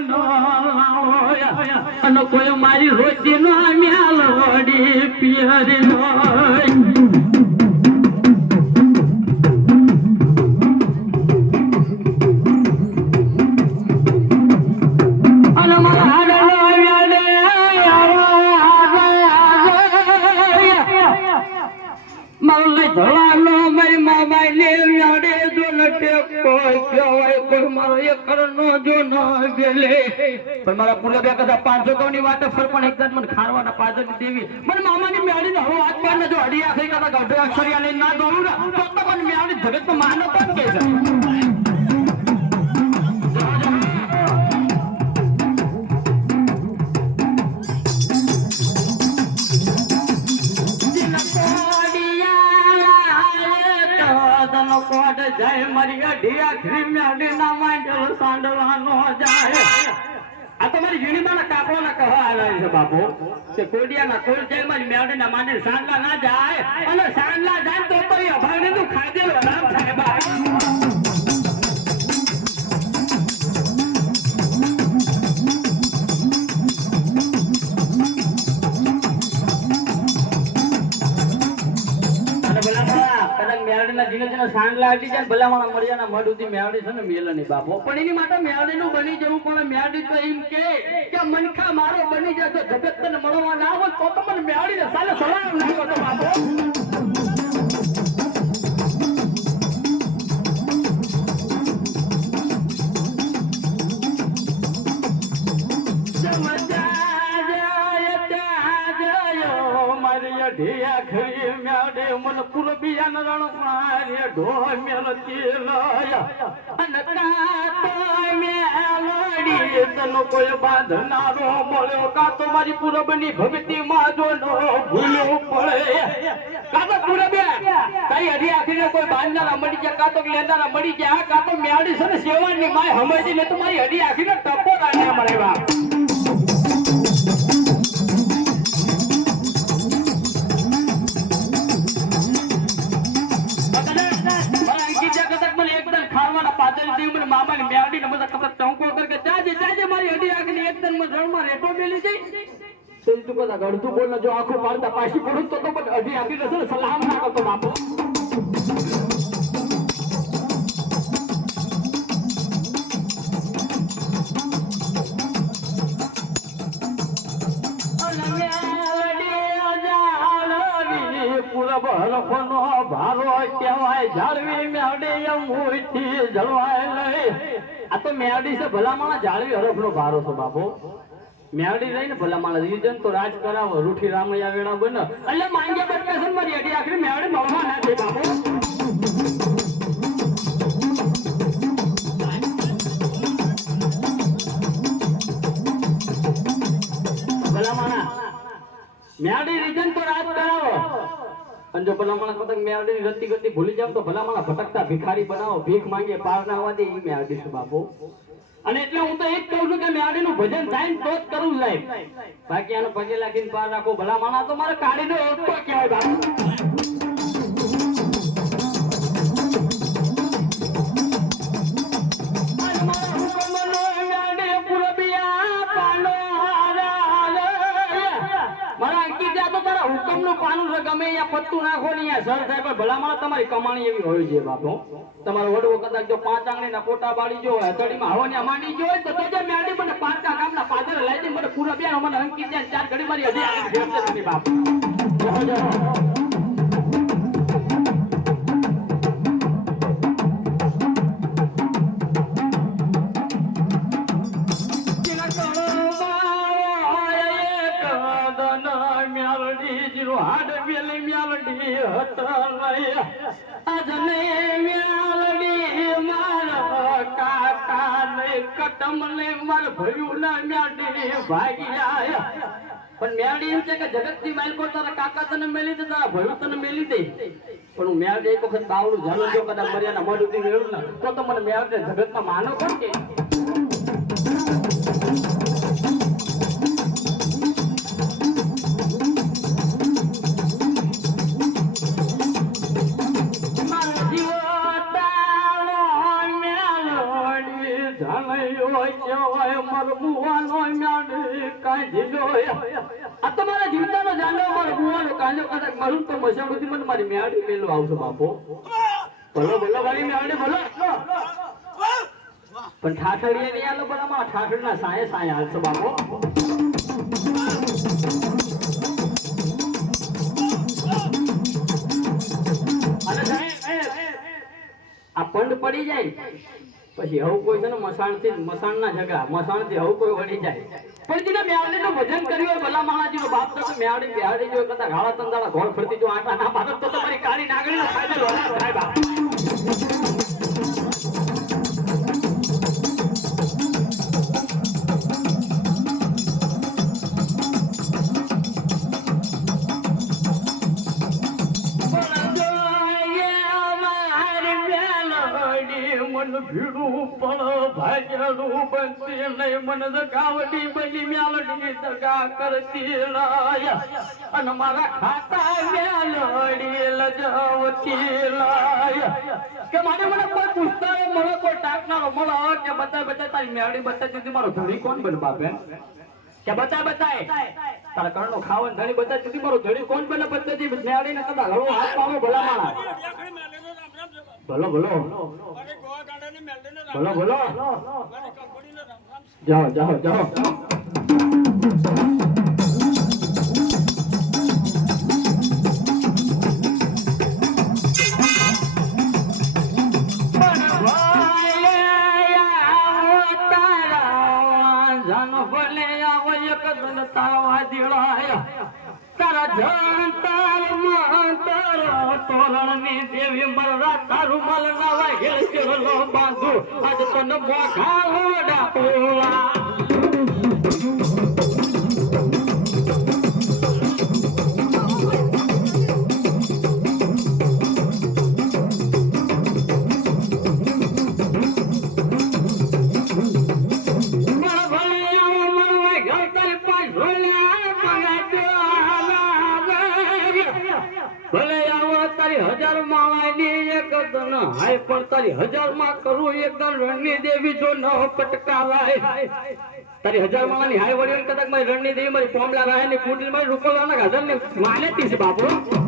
ન અને કોઈ મારી રોટીનો મેલડી પિયરી હોય. મારો એક નો જો ન ગેલે. પણ મારા પૂર્વ બે કદા પાંચસો કવની વાત ફર પણ એકદમ મને ખારવાના પાદર દેવી. મને મામાની મેળી ને હવે વાત પર જો અડી આખરી કદા ગઢે અક્ષરિયા લઈને ના દોડું ને, તો મને મેળી જગત તો માનો પણ કે છે. જય જાય મારી અઢિયા ક્રિમ્યા આ તો મારી યુનિમાના કાપડોના કહો આવ્યા છે બાપુ. કે કોડિયાના કોલ જાય મારી મેવડીના માને સાંડલા ના જાય. અને સાંડલા જાય તો એ અભાવને તું ખાધેલો રામ થાય જીને સાંડલા હટી જાય ભલામણા મળ્યાના મઢ સુધી મેરડી છે ને મેલ બાપો. પણ એની માટે મેરડીનું બની જવું પણ મેરડી તો એમ કે કે મનખા મારો બની જાય તો જગત તને મળવા ના આવે તો તો મને મેરડીને સાલે સલામ લાગો તો બાપો. મારી પૂરબિયાન રણ મારે ઢો મેલ ચીલયા. અને તનો કોઈ બાંધનારો મળ્યો? કાતો મારી પૂરબની ભક્તિ માં જો ન ભૂલ્યો પડે. કાતો પૂરબિયા કઈ હરી આખીને કોઈ બાંધનારા મળી ગયા, કાતો લેનારા મળી ગયા, કાતો મેળી છે ને સેવાની માય હમજી ને તો મારી હરી આખીને ટપો અડધું બોલ જો આખું પાડતા પાછી પડું તો તો પણ અઢી આપી દેશે ને સલામ ના કરતો બાપુ. ભારો કહેવાય જાળવી આ તો મેવડી છે, ભલામણા જાળવી હરફનો ભારો છે બાપો. મેવડી રહીને ભલામણા રીજન તો રાજ કરાવો, રૂઠી રામૈયા વેળા બન. એટલે માંગ્યા બટકા છે મારી અડી આખરી મેવડી મળવા ના છે બાપો. મેરડી રીજન તો રાજ કરાવો. અને જો ભલામણા પતંગ મેરડી રતી ગતિ ભૂલી જાવ તો ભલામણા ભટકતા ભિખારી બનાવો, ભીખ માંગે પાર ના આવવા દે એ મેરડી છે બાપુ. અને એટલે હું તો એ જ કહું છું કે મેરડી નું ભજન થાય તો જ કરું લાઈફ બાકી આનો પગે લાગીને પાર રાખો. ભલામણા તો મારે કાઢીનો એકતો કહેવાય બાપુ. છે અહીંયા પત્તું નાખો ને અહીંયા સર પણ ભલામણ તમારી કમાણી એવી હોય છે બાપુ. તમારો વડવો કદાચ જો પાંચ આંગળીના પોટા બાળી જો હોય, હથેળીમાં હવાની માંડી જો તો તો જે મેડી મને પાંચા નામના પાદર લઈ દે મને પૂરા બે મને અંકિત ચાર ઘડી મારી હજી આગળ બાપુ. પણ મેળી એમ છે કે જગતની માલકો તારા કાકા તને મેલી દે, તારા ભયું તને મેલી દે. પણ હું મેળ એક વખત બાવડું જાણું જો કદાચ મર્યાના મઢ ઉધી મેળવું ને. તો મને મેળ જગતમાં માનો કોણ કે. તમારા જીવતાનો જાણો મારો બુવાનો કાંધ્યો કદાચ મારું તો મશાળુથી મને મારી મેલો આવશે બાપો. ભલો પણ ઠાઠડીએ નહીં આલો બરાબર ઠાઠડીના સાયે સાયે હાલશે બાપો. અને આ પંડ પડી જાય પછી હવું કોઈ છે ને મસાણથી મસાણ મસાણના ઝઘડા, મસાણથી હવું કોઈ વળી જાય. પણ જેને મેવડી નું ભજન કર્યું હોય ભલા માણાજી નો બાપ તો મેવડી બેહાડી જો કદાચ ગાળા તંદાળા ઘોળ ફરતી જો આટા ના પાડત તો તમારી કાળી નાગણી નો ફાયદો થાય સાહેબ મન ભીડું, પણ ભાગ્યાનું બનતી નહીં. મન દગાવડી બની, મ્યાલડી દગા કરતી લાયા. અને મારા ખાતા મ્યાલડી લજાવતી લાયા. કે મારે મને કોઈ પૂછતા મને કોઈ ટાકનારો મળો. કે બતાય બતાય, તારી મેળી બતાય તેથી મારો ધણી કોણ બને બાપે? કે બતાય બતાય. તારા કરણો ખાવન ધણી બતાય તેથી મારો ધણી કોણ બને? પદ્ધતિ મેળી ને કદા ઘણો હાથ પાવો ભલા માણા ભલો બોલો બોલો બોલો જાઓ જાઓ જાઓ. તારા તોરણની દેવી મરરા તારું મલ નવા ઘેર કેવલો તારી હજાર માળાની એક દન હાય, પણ તારી હજારમાં કરું એક દન રણની દેવી જો ન પટકાવાય. તારી હજાર માળાની હાય વળી કદાચ મારી રણની દેવી મારી પોમલા રાયની કુંડલી મારી રૂપલાના ગાજર ને માનેતી છે બાપુ.